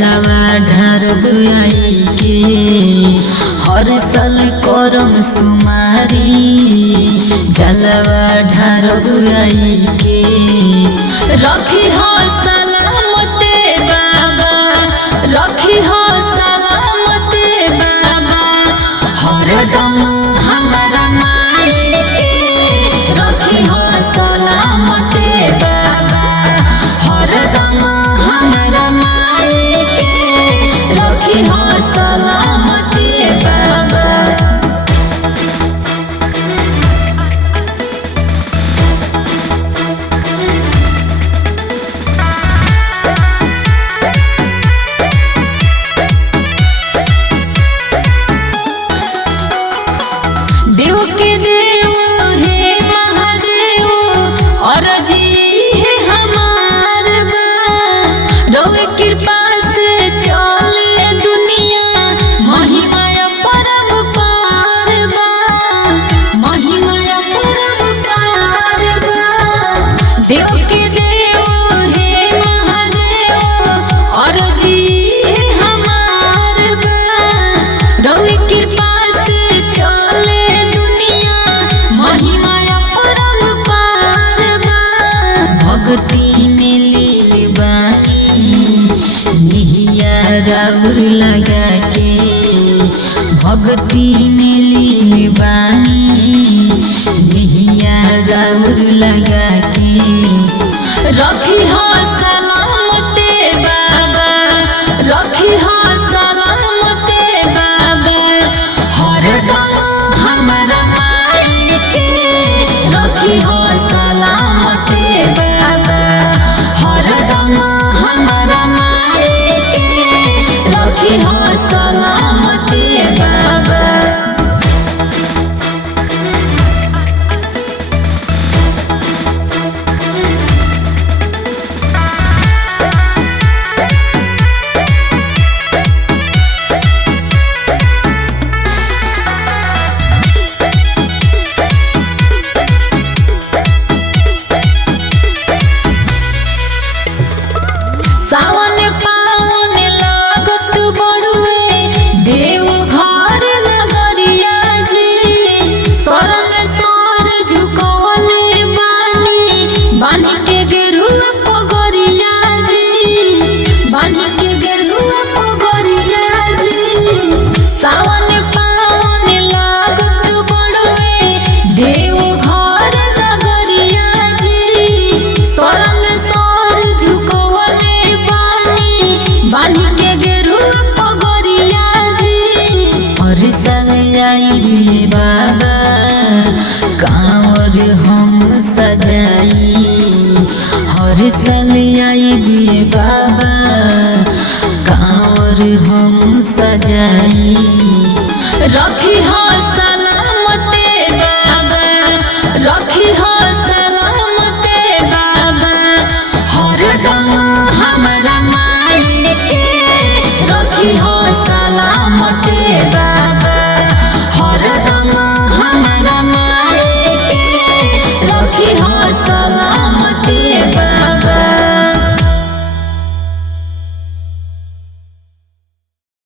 जलवा ढारब आई के हर साल करम सुमारी जलवा ढारब आई के रखी हो सलामते बाबा रखी हो सलामते बाबा हरदम हमारा माई के रखी हो सलामते बाबा हरदम हमारा माई के रखी हो सलामते बाबा। देव के देव हे महादेव और जी है हमार बा रवे कृपा से चले दुनिया महिमा परम पार बा महिमा परम पार बा। देव के देव हे महादेव और जी है हमार बा रवे कृपा से चले भक्ति में लील बानी निहिया राउर लगा के भक्ति में लील बानी निहिया राउर लगा के रखी हो